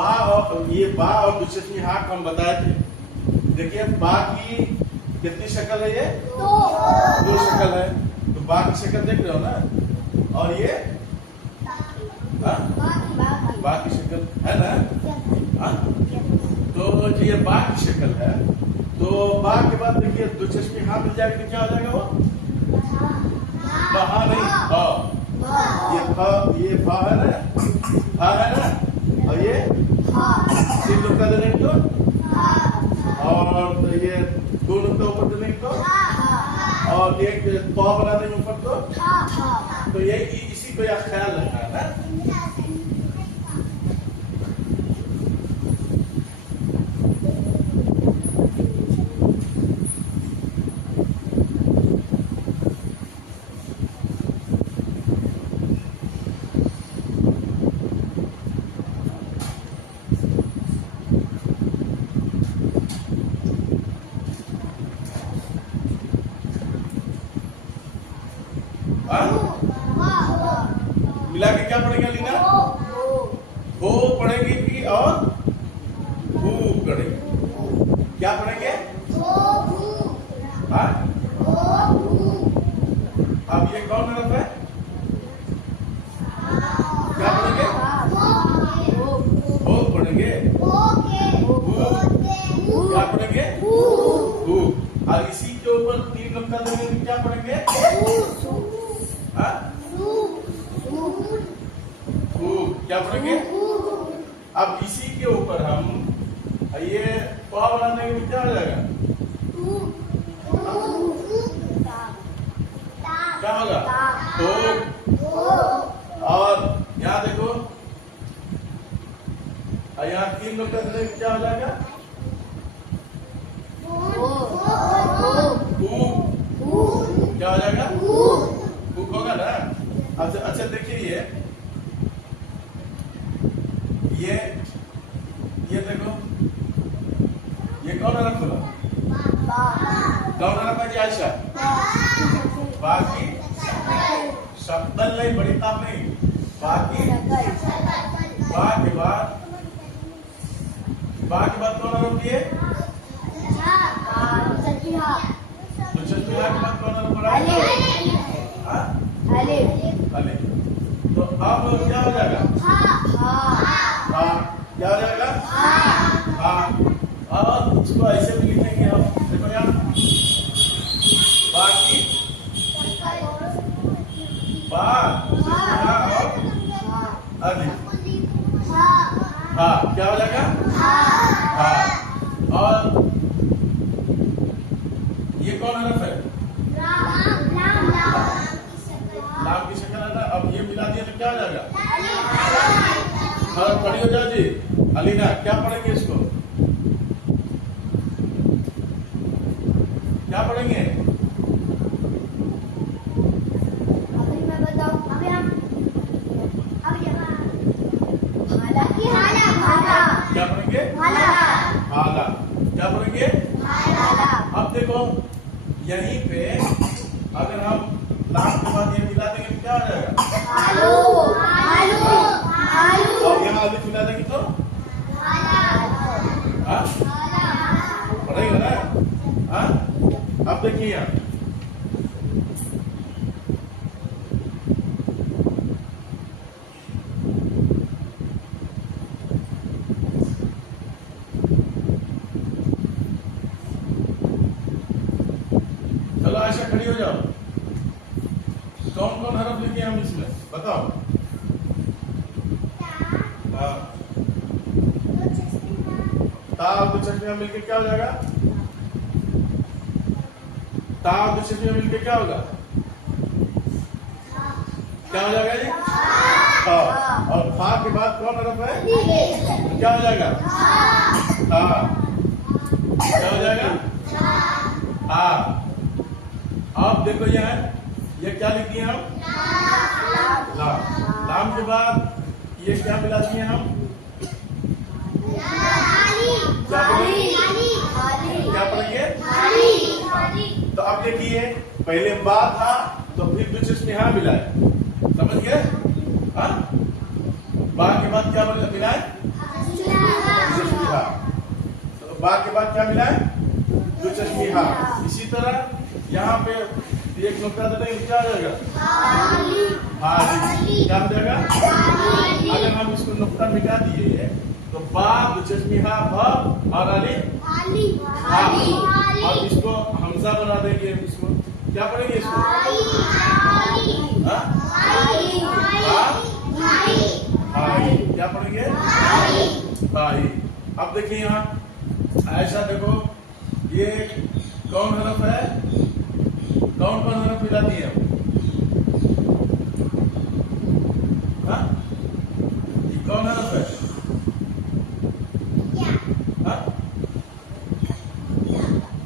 बा और ये बा और दुचश्मी हा को हम बताए थे। देखिए बा की कितनी शक्ल है, ये दो शक्ल है। तो बा की शक्ल देख रहे हो ना, और ये बा की शक्ल है ना। हाँ? तो ये बा की शक्ल है। तो बा के बाद देखिए दुचश्मी हा मिल जाएगी तो क्या हो जाएगा वो बहा नहीं ये फा है ना, फा है ना, और ये तीन नुक्ता देने तो, और तो ये दो नुक्ता ऊपर देने तो, और एक पा बना देंगे ऊपर तो यही इसी को यार ख्याल रखना है ना। मिला के क्या पढ़ेगा लीना? हो पढ़ेगी भी और भू पढ़ेगी। क्या पढ़ेंगे? हाँ? अब ये कौन हरफ है? क्या पढ़ेंगे? हो पढ़ेंगे। क्या पढ़ेंगे? भू। और इसी के ऊपर तीन नुक्ता देंगे क्या पढ़ेंगे? हाँ? क्या पढ़ेंगे? अब इसी के ऊपर हम ये पा बनाने के लिए क्या हो जाएगा? क्या होगा? तो और यहाँ देखो, यहाँ तीन नुक्ता देने के क्या हो जाएगा? क्या हो जाएगा? भूख होगा ना। अच्छा देखिए ये देखो, ये कौन हरफ होगा? कौन हरफ है जी आयशा? बाकी शक्ल नहीं, बड़ी ताप नहीं, बाकी बा के बाद कौन हरफ दिए? दुचश्मी हा के बाद कौन हरफ पड़ा? अलिफ। तो अब क्या हो जाएगा? क्या हो जाएगा? और इसको ऐसे भी लिखेंगे हम, देखो यहाँ बाकी बा और अलिफ। हाँ क्या हो जाएगा? हाँ। और ये कौन हरफ है? लाम की शक्ल है ना। अब ये मिला दिया तो क्या हो जाएगा? हाँ पढ़ी हो जाओ जी। अलीना क्या पढ़ेंगे इसको? क्या पढ़ेंगे? मैं बताऊं क्या पढ़ेंगे? हाला। क्या पढ़ेंगे? अब देखो यहीं पे अगर हम लाम के बाद ये मिला देंगे तो क्या हो जाएगा? और यहाँ अलिफ मिला देंगे तो पढ़ेगा ना। हाँ? अब देखिए यहाँ चलो आयशा खड़ी हो जाओ। कौन कौन हरफ लिखे हम इसमें बताओ? ता और दुचश्मी मिलकर क्या हो जाएगा? ता और दुचश्मी मिलकर क्या होगा? क्या हो जाएगा जी? और फा के बाद कौन हरफ है? तो क्या हो जाएगा? क्या हो जाएगा? अब देखो ये क्या लिख दिए हम? लाम के बाद ये क्या मिला दिए हम? क्या पढ़ेंगे? तो अब देखिए पहले बा था तो फिर दुचश्मी हा मिलाए, समझ गए? बा के बाद क्या मिलाए? बा के बाद क्या मिला है? दो चश्मी हा। इसी तरह यहाँ पे एक नुक्ता देने क्या हो जाएगा? हाली। क्या हो जाएगा? अगर हम इसको नुक्ता मिटा दिए तो बा दो चश्मी हा भ और अली हाली। और इसको हमजा बना देंगे। इसको क्या पढ़ेंगे? इसको हाँ? हाई। क्या पढ़ेंगे? हाई। अब देखिए यहाँ ऐसा देखो, ये कौन हरफ है? कौन कौन हरफ मिलाती है? हाँ? ये कौन हरफ है? हाँ?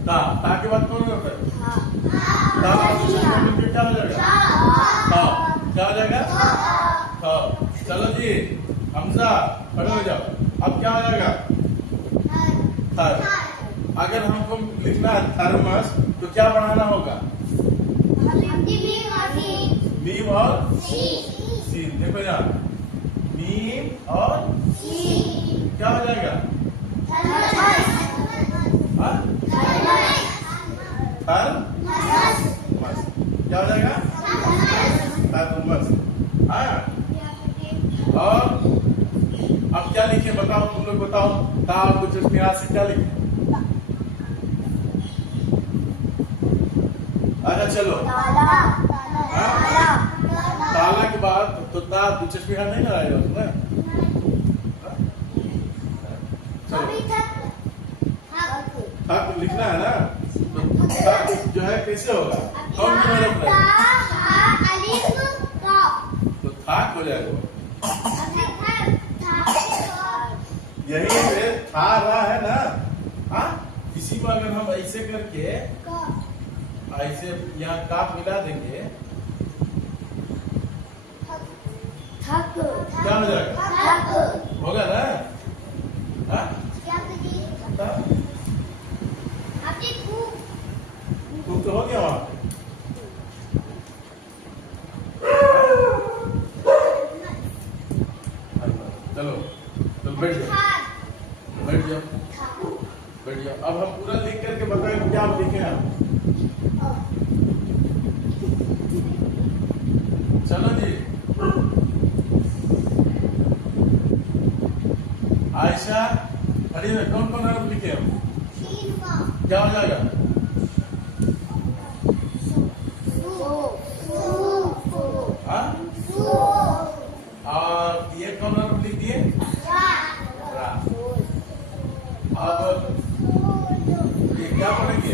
ता के बाद कौन हरफ है? ता मिलकर क्या हो जाएगा? ता। क्या हो जाएगा? ता। चलो जी, हमजा खड़े हो जाओ। अब क्या हो जाएगा? थर। अगर हमको लिखना है थर्मस तो क्या बढ़ाना होगा? मीम और सीन। देखो यार, मीम और क्या हो जाएगा? हाँ? थर्मस। क्या हो जाएगा? थर्मस। हाँ। और अब क्या लिखे बताओ, तुम लोग बताओ। ता को चश्मे हाथ से क्या लिखे? अच्छा चलो, ताला के बाद तो ता दो चश्मे हाथ नहीं लगाएगा उसमें। चलो, थक लिखना है ना, तो थक जो है कैसे होगा? कौन सी हरफ है? तो थाक हो जाएगा। यही पे था रहा है ना। हाँ, इसी को अगर हम ऐसे करके ऐसे यहाँ काफ मिला देंगे क्या हो जाएगा? होगा ना? हाँ? तुम तो हो गया वहां पे। चलो चलो बैठ जाओ, बैठ जाओ, बैठ जाओ। अब हम पूरा लिख करके बताएं क्या आप लिखे आप। चलो जी, आयशा अरे कौन कौन हरफ लिखे हम? क्या हो जाएगा? हाँ? और ये कौन हरफ लिख दिए? रा। अब ये क्या पढ़ेंगे?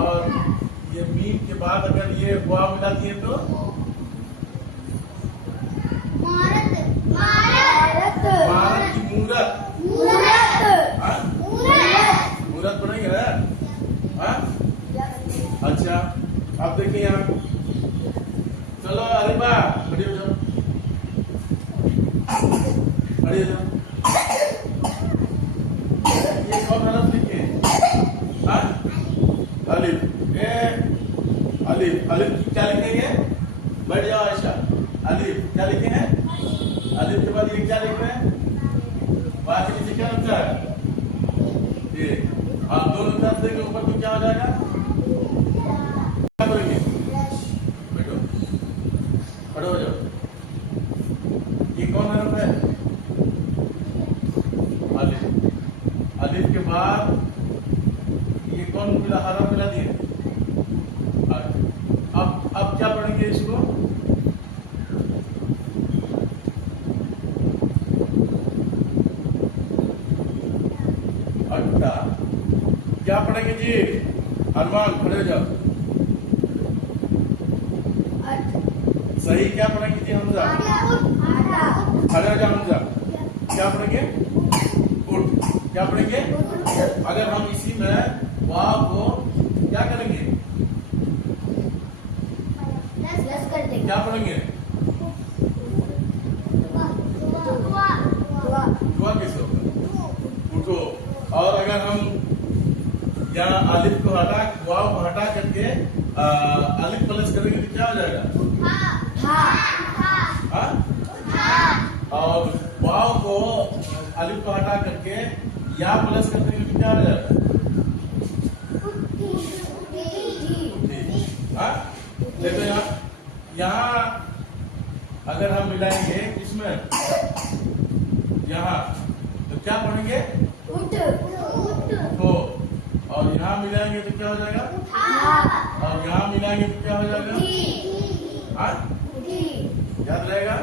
और ये मीम के बाद अगर ये वाव मिला दिए तो भारत की मूरत। हाँ? मूरत पढ़ेंगे ना? हाँ? अच्छा, अब देखिए यहाँ, चलो अरे बा खड़ी हो जाओ, खड़ी हो जाओ। ये कौन हरफ लिखे? हाँ? अलिफ। अलिफ। अलिफ क्या लिखेंगे? बैठ जाओ आयशा। अलिफ क्या लिखे हैं? अलिफ के बाद ये क्या लिख रहे हैं? बाकी नीचे क्या लिखता है? ये। हाँ, दो लिखा देंगे ऊपर तो क्या हो जाएगा? क्या करेंगे? बैठो, खड़े हो जाओ। ये कौन हरफ है? अलिफ। अलिफ के बाद ये कौन मिला? हरफ मिला दिए। अब क्या पढ़ेंगे इसको? अट्टा। क्या पढ़ेंगे जी? अरमान खड़े हो जाओ। सही क्या पढ़ेंगे जी? हमजा। खड़े हो जाओ हमजा। क्या पढ़ेंगे? उठ। क्या पढ़ेंगे? अगर हम इसी में वाव को क्या करेंगे? क्या पढ़ेंगे? दुआ कैसे होगा? उठो। और अगर हम यहाँ अलिफ को हटा, वाव को हटा करके अलिफ प्लस करेंगे तो क्या हो जाएगा? हाँ? और वाव अलिफ को हटा करके या प्लस कर देंगे तो क्या हो जाएगा? हाँ? देखो यहाँ अगर हम मिलाएंगे इसमें यहाँ तो क्या पढ़ेंगे? तो और यहाँ मिलाएंगे तो क्या हो जाएगा? और यहाँ मिलाएंगे तो क्या हो जाएगा? हाँ? याद रहेगा?